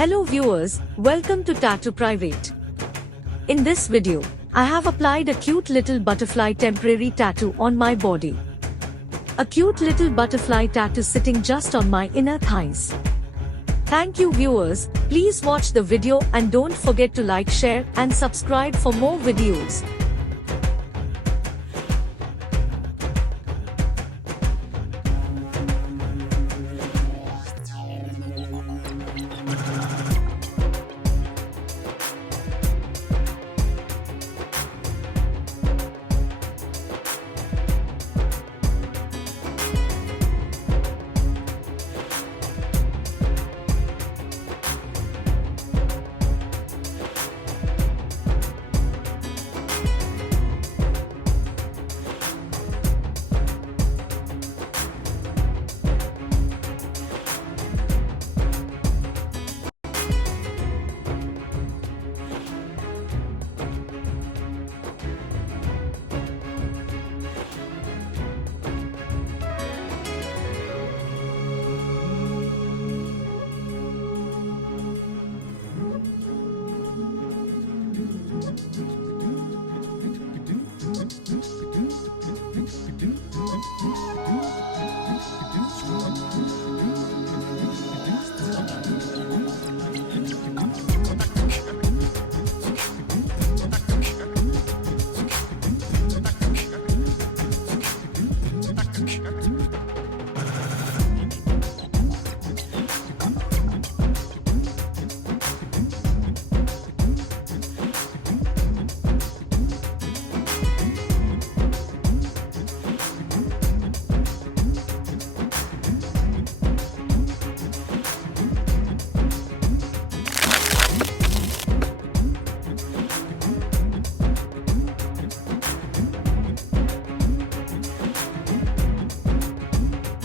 Hello viewers, welcome to Tattoo Private. In this video, I have applied a cute little butterfly temporary tattoo on my body. A cute little butterfly tattoo sitting just on my inner thighs. Thank you viewers, please watch the video and don't forget to like, share and subscribe for more videos.